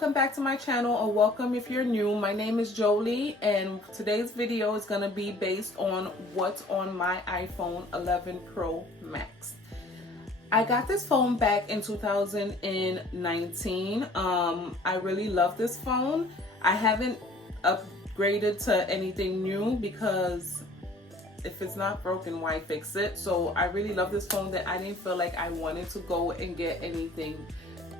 welcome back to my channel, or welcome if you're new. My name is Jolie, and today's video is going to be based on what's on my iPhone 11 Pro Max. I got this phone back in 2019. I really love this phone. I haven't upgraded to anything new because if it's not broken, why fix it? So I really love this phone that I didn't feel like I wanted to go and get anything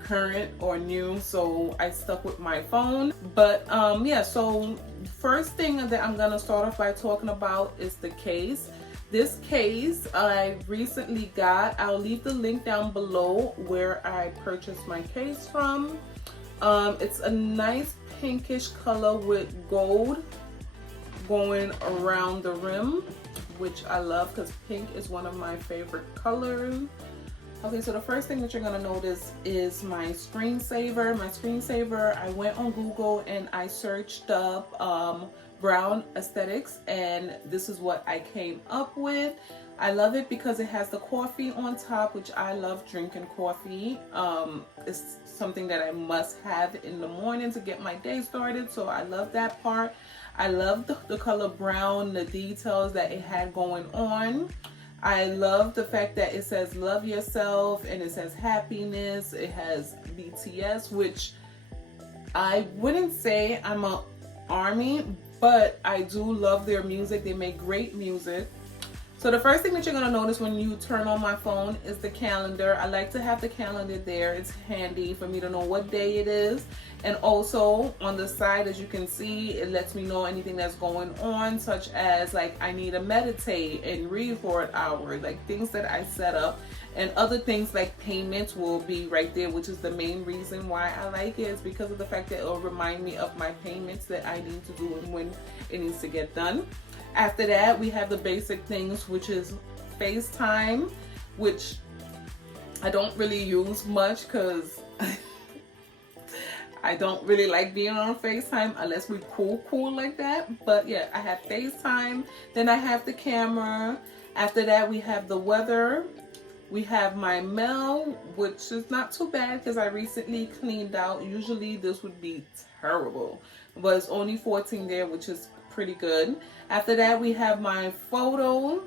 current or new, so I stuck with my phone. But yeah, so first thing that I'm gonna start off by talking about is the case. This case I recently got. I'll leave the link down below where I purchased my case from. It's a nice pinkish color with gold going around the rim, which I love because pink is one of my favorite colors. Okay, so the first thing that you're gonna notice is my screensaver. My screensaver, I went on Google and I searched up brown aesthetics, and this is what I came up with. I love it because it has the coffee on top, which I love drinking coffee. It's something that I must have in the morning to get my day started, so I love that part. I love the color brown, the details that it had going on. I love the fact that it says love yourself and it says happiness. It has BTS, which I wouldn't say I'm an ARMY, but I do love their music. They make great music. So the first thing that you're going to notice when you turn on my phone is the calendar. I like to have the calendar there. It's handy for me to know what day it is. And also on the side, as you can see, it lets me know anything that's going on, such as like I need to meditate and read for an hour, like things that I set up. And other things like payments will be right there, which is the main reason why I like it, is because of the fact that it will remind me of my payments that I need to do and when it needs to get done. After that, we have the basic things, which is FaceTime, which I don't really use much because I don't really like being on FaceTime unless we cool like that. But yeah, I have FaceTime. Then I have the camera. After that, we have the weather. We have my mail, which is not too bad because I recently cleaned out. Usually this would be terrible, but it's only 14 there, which is pretty good. After that, we have my photo,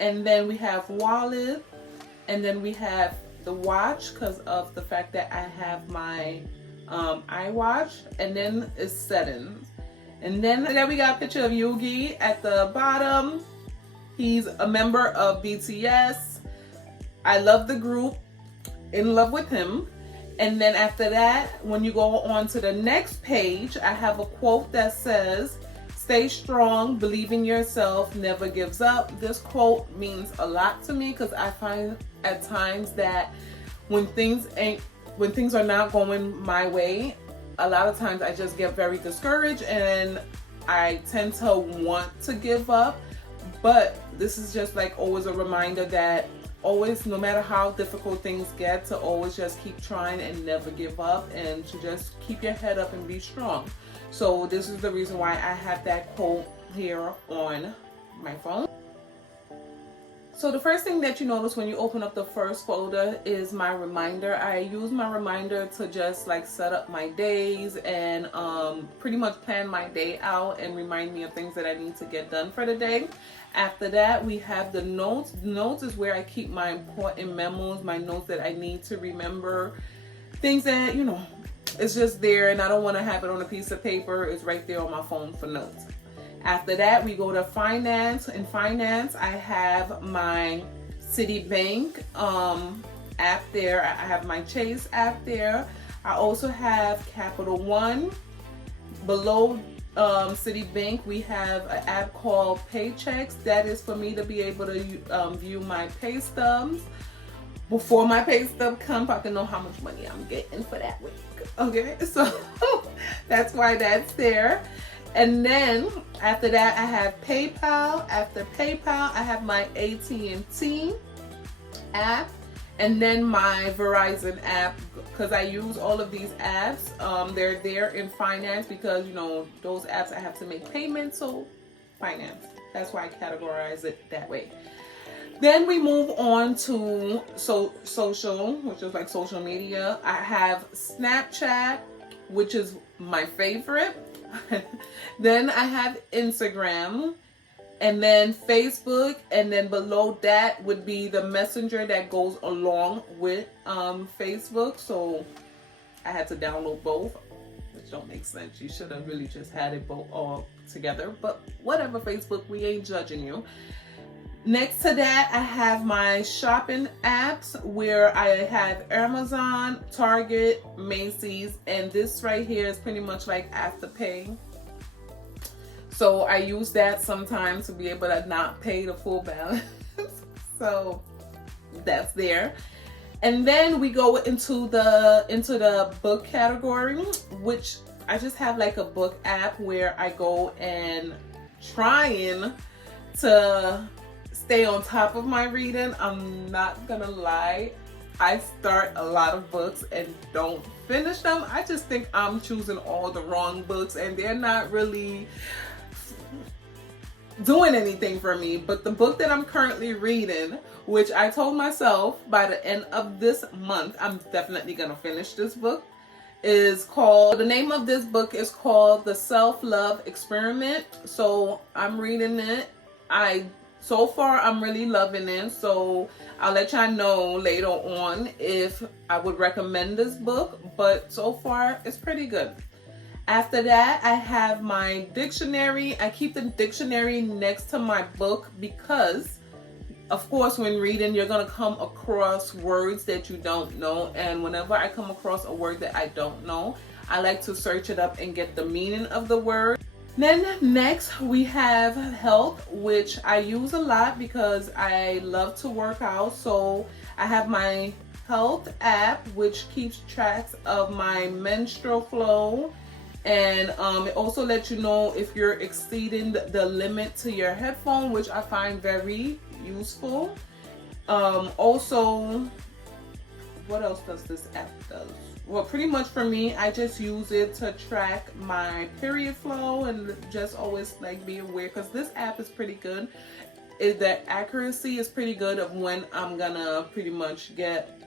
and then we have wallet, and then we have the watch because of the fact that I have my iWatch, and then it's settings. And then we got a picture of Yogi at the bottom. He's a member of BTS. I love the group, in love with him. And then after that, when you go on to the next page, I have a quote that says, "Stay strong, believe in yourself, never gives up." This quote means a lot to me because I find at times that when things are not going my way, a lot of times I just get very discouraged and I tend to want to give up. But this is just like always a reminder that always, no matter how difficult things get, to always just keep trying and never give up, and to just keep your head up and be strong. So this is the reason why I have that quote here on my phone. So the first thing that you notice when you open up the first folder is my reminder. I use my reminder to just like set up my days and pretty much plan my day out and remind me of things that I need to get done for the day. After that, we have the notes. Notes is where I keep my important memos, my notes that I need to remember, things that, you know, it's just there and I don't want to have it on a piece of paper. It's right there on my phone for notes. After that, we go to finance. In finance, I have my Citibank app there. I have my Chase app there. I also have Capital One. Below Citibank, we have an app called Paychecks. That is for me to be able to view my pay stubs. Before my pay stub comes, I can know how much money I'm getting for that week. Okay, so that's why that's there. And then after that, I have PayPal. After PayPal, I have my AT&T app, and then my Verizon app, because I use all of these apps. They're there in finance because, you know, those apps I have to make payments, so finance. That's why I categorize it that way. Then we move on to social, which is like social media. I have Snapchat, which is my favorite. Then I have Instagram, and then Facebook, and then below that would be the messenger that goes along with Facebook. So I had to download both, which don't make sense. You should have really just had it both all together, but whatever. Facebook, we ain't judging you. Next to that, I have my shopping apps where I have Amazon, Target, Macy's, and this right here is pretty much like Afterpay. So I use that sometimes to be able to not pay the full balance. So that's there. And then we go into the book category, which I just have like a book app where I go and trying to stay on top of my reading. I'm not gonna lie, I start a lot of books and don't finish them. I just think I'm choosing all the wrong books and they're not really doing anything for me. But the book that I'm currently reading, which I told myself by the end of this month I'm definitely gonna finish this book, the name of this book is called The Self-Love Experiment. So I'm reading it. So far I'm really loving it, so I'll let y'all know later on if I would recommend this book, but so far it's pretty good. After that, I have my dictionary. I keep the dictionary next to my book because, of course, when reading, you're going to come across words that you don't know. And whenever I come across a word that I don't know, I like to search it up and get the meaning of the word. Then next, we have health, which I use a lot because I love to work out. So I have my health app, which keeps track of my menstrual flow. And it also lets you know if you're exceeding the limit to your headphone, which I find very useful. Also, what else does this app do? Well, pretty much for me, I just use it to track my period flow and just always like be aware, because this app is pretty good. The accuracy is pretty good of when I'm gonna pretty much get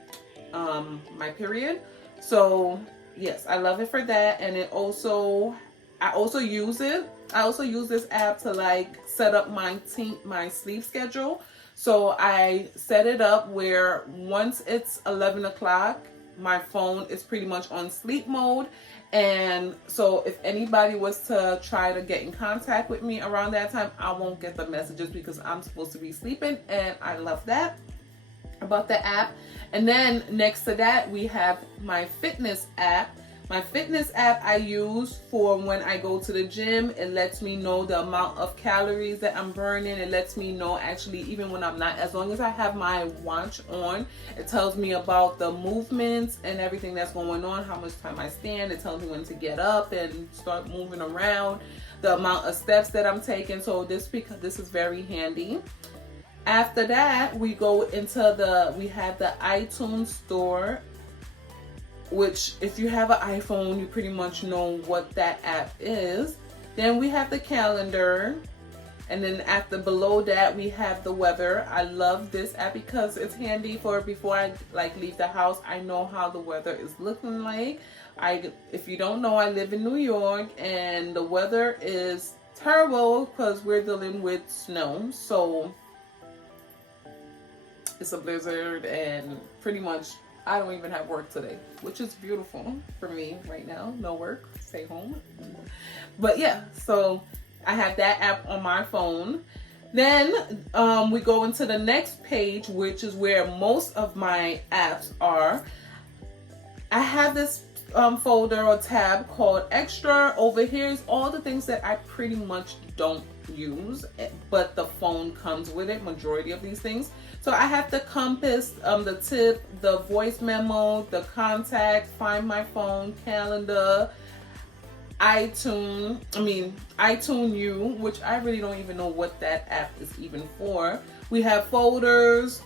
my period. So yes, I love it for that. And I also use this app to like set up my sleep schedule. So I set it up where once it's 11 o'clock, my phone is pretty much on sleep mode. And so if anybody was to try to get in contact with me around that time, I won't get the messages because I'm supposed to be sleeping. And I love that about the app. And then next to that, we have my fitness app. My fitness app I use for when I go to the gym. It lets me know the amount of calories that I'm burning. It lets me know actually even when I'm not, as long as I have my watch on, it tells me about the movements and everything that's going on, how much time I stand. It tells me when to get up and start moving around, the amount of steps that I'm taking. So this is very handy. After that, we go into we have the iTunes store, which if you have an iPhone, you pretty much know what that app is. Then we have the calendar. And then below that, we have the weather. I love this app because it's handy for before I leave the house. I know how the weather is looking like. If you don't know, I live in New York and the weather is terrible because we're dealing with snow. So it's a blizzard and pretty much I don't even have work today, which is beautiful for me right now. No work, stay home. But yeah, so I have that app on my phone. Then we go into the next page, which is where most of my apps are. I have this folder or tab called Extra. Over here is all the things that I pretty much don't use, but the phone comes with it, majority of these things. So I have the compass, the tip, the voice memo, the contact, find my phone, calendar, iTunes U, which I really don't even know what that app is even for. We have folders,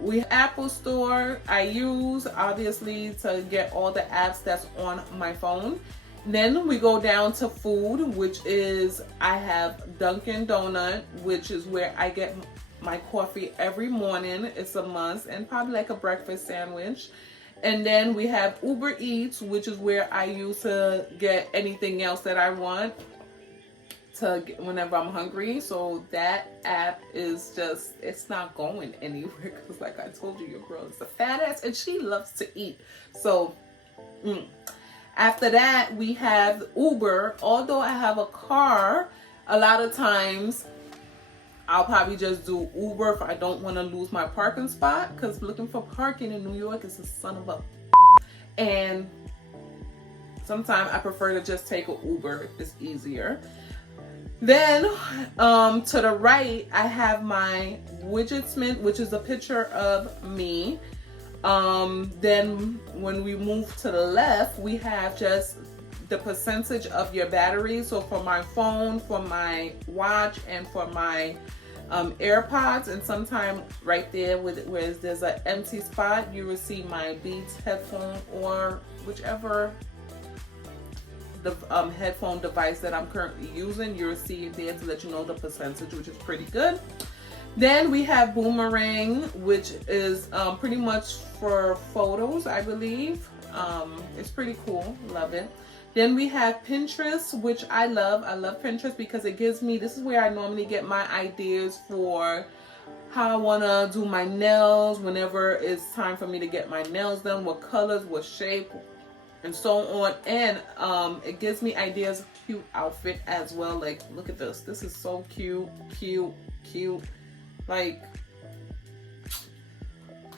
we have Apple Store I use obviously to get all the apps that's on my phone. Then we go down to food, which is I have Dunkin' Donut, which is where I get my coffee every morning. It's a must, and probably like a breakfast sandwich. And then we have Uber Eats, which is where I use to get anything else that I want to get whenever I'm hungry. So that app is just, it's not going anywhere because like I told you, your girl is a fat ass and she loves to eat. So after that, we have Uber. Although I have a car, a lot of times I'll probably just do Uber if I don't want to lose my parking spot, because looking for parking in New York is a son of a and sometimes I prefer to just take an Uber. It's easier. Then to the right, I have my Widgets mint, which is a picture of me. Then when we move to the left, we have just the percentage of your battery. So for my phone, for my watch, and for my AirPods, and sometime right there where there's an empty spot, you will see my Beats headphone or whichever the headphone device that I'm currently using. You'll see it there to let you know the percentage, which is pretty good. Then we have Boomerang, which is pretty much for photos, I believe. It's pretty cool, love it. Then we have Pinterest, which I love. I love Pinterest because it gives me, this is where I normally get my ideas for how I want to do my nails, whenever it's time for me to get my nails done, what colors, what shape, and so on. And it gives me ideas of cute outfit as well. Like, look at this. This is so cute, cute, cute. Like,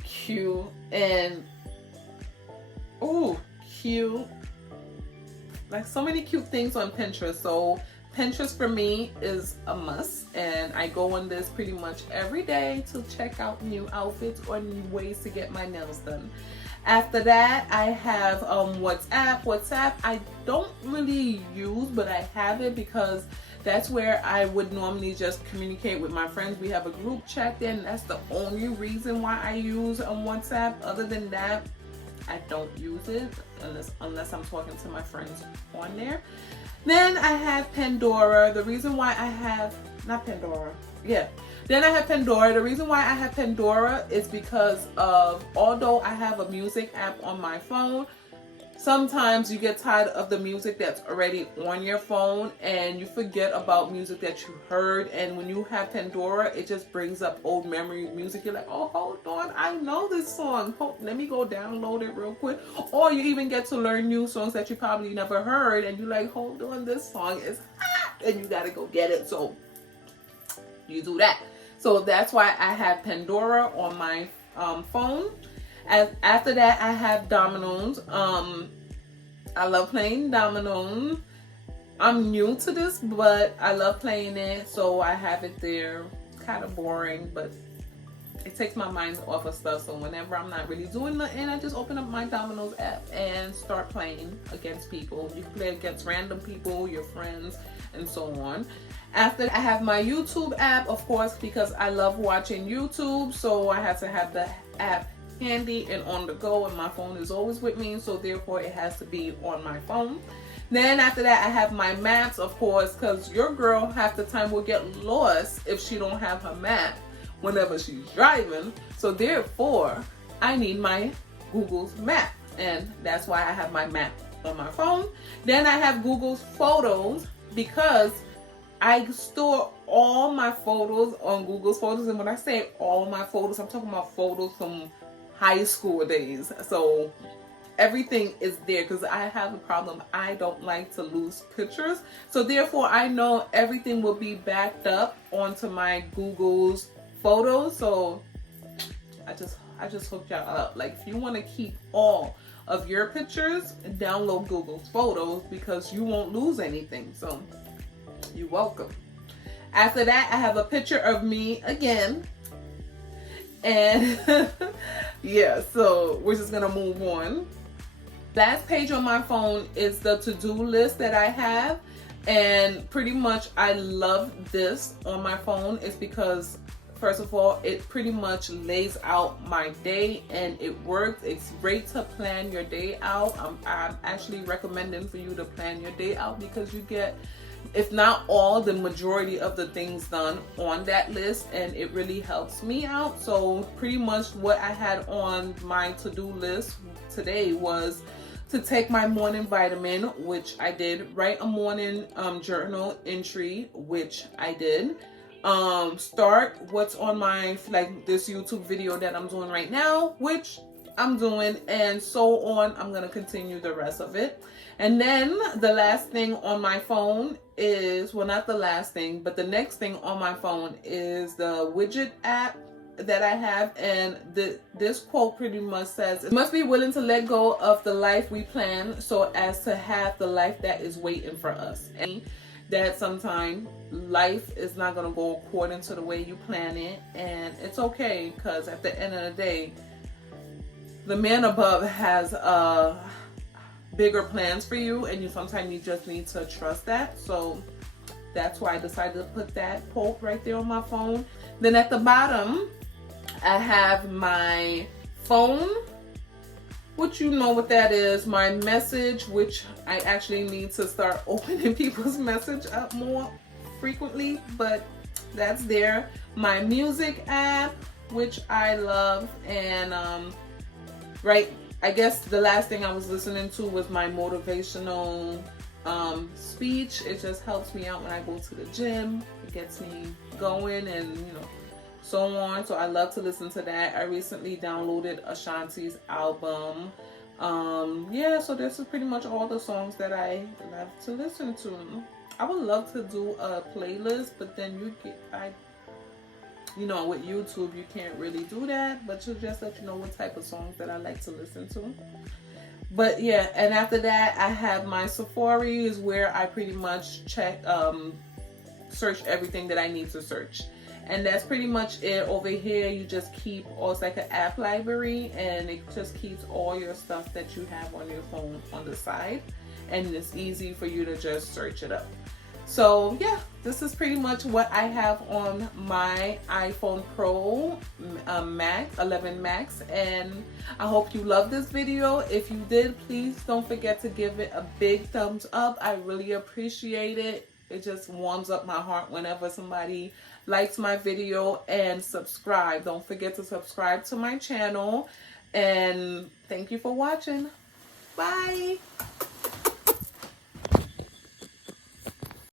cute and, oh, cute. Like, so many cute things on Pinterest. So Pinterest for me is a must, and I go on this pretty much every day to check out new outfits or new ways to get my nails done. After that, I have WhatsApp. WhatsApp I don't really use, but I have it because that's where I would normally just communicate with my friends. We have a group chat there, and that's the only reason why I use WhatsApp. Other than that, I don't use it unless I'm talking to my friends on there. Then I have Pandora. The reason why I have, not Pandora, yeah. Then I have Pandora. The reason why I have Pandora is because of, although I have a music app on my phone, sometimes you get tired of the music that's already on your phone and you forget about music that you heard. And when you have Pandora, it just brings up old memory music. You're like, oh, hold on, I know this song. Let me go download it real quick. Or you even get to learn new songs that you probably never heard. And you're like, hold on, this song is hot. And you got to go get it. So you do that. So that's why I have Pandora on my phone. After that, I have dominoes. I love playing dominoes. I'm new to this, but I love playing it, so I have it there. Kind of boring, but it takes my mind off of stuff. So whenever I'm not really doing nothing, I just open up my dominoes app and start playing against people. You can play against random people, your friends, and so on. After I have my YouTube app, of course, because I love watching YouTube, so I have to have the app handy and on the go, and my phone is always with me, so therefore it has to be on my phone. Then after that, I have my maps, of course, because your girl half the time will get lost if she don't have her map whenever she's driving. So therefore, I need my Google's map, and that's why I have my map on my phone. Then I have Google's Photos because I store all my photos on Google's Photos. And when I say all my photos, I'm talking about photos from high school days. So everything is there because I have a problem. I don't like to lose pictures. So therefore, I know everything will be backed up onto my Google's Photos. So I just hooked y'all up. Like, if you want to keep all of your pictures, download Google's Photos because you won't lose anything. So you're welcome. After that, I have a picture of me again. And yeah, so we're just gonna move on. Last page on my phone is the to-do list that I have. And pretty much I love this on my phone. It's because, first of all, it pretty much lays out my day and it works. It's great to plan your day out. I'm actually recommending for you to plan your day out because you get, if not all, the majority of the things done on that list, and it really helps me out. So pretty much what I had on my to-do list today was to take my morning vitamin, which I did, write a morning journal entry, which I did, start what's on my, like this YouTube video that I'm doing right now, which I'm doing, and so on. I'm going to continue the rest of it. And then the last thing on my phone is, well, not the last thing, but the next thing on my phone is the Widget app that I have, and this quote pretty much says, "We must be willing to let go of the life we plan so as to have the life that is waiting for us." And that sometimes life is not going to go according to the way you plan it, and it's okay, because at the end of the day, the man above has bigger plans for you, and sometimes you just need to trust that. So that's why I decided to put that quote right there on my phone. Then at the bottom, I have my phone, which you know what that is, my message, which I actually need to start opening people's message up more frequently, but that's there. My music app, which I love, and right, I guess the last thing I was listening to was my motivational speech. It just helps me out when I go to the gym. It gets me going, and so on. So I love to listen to that. I recently downloaded Ashanti's album. Yeah, so this is pretty much all the songs that I love to listen to. I would love to do a playlist, but then with YouTube you can't really do that, but to just let you know what type of songs that I like to listen to. But yeah, and after that I have my Safari, is where I pretty much check search everything that I need to search. And that's pretty much it. Over here you just keep, it's like an app library, and it just keeps all your stuff that you have on your phone on the side, and it's easy for you to just search it up. So yeah, this is pretty much what I have on my iPhone Pro Max, 11 Max, and I hope you love this video. If you did, please don't forget to give it a big thumbs up. I really appreciate it. It just warms up my heart whenever somebody likes my video, and subscribe. Don't forget to subscribe to my channel, and thank you for watching. Bye.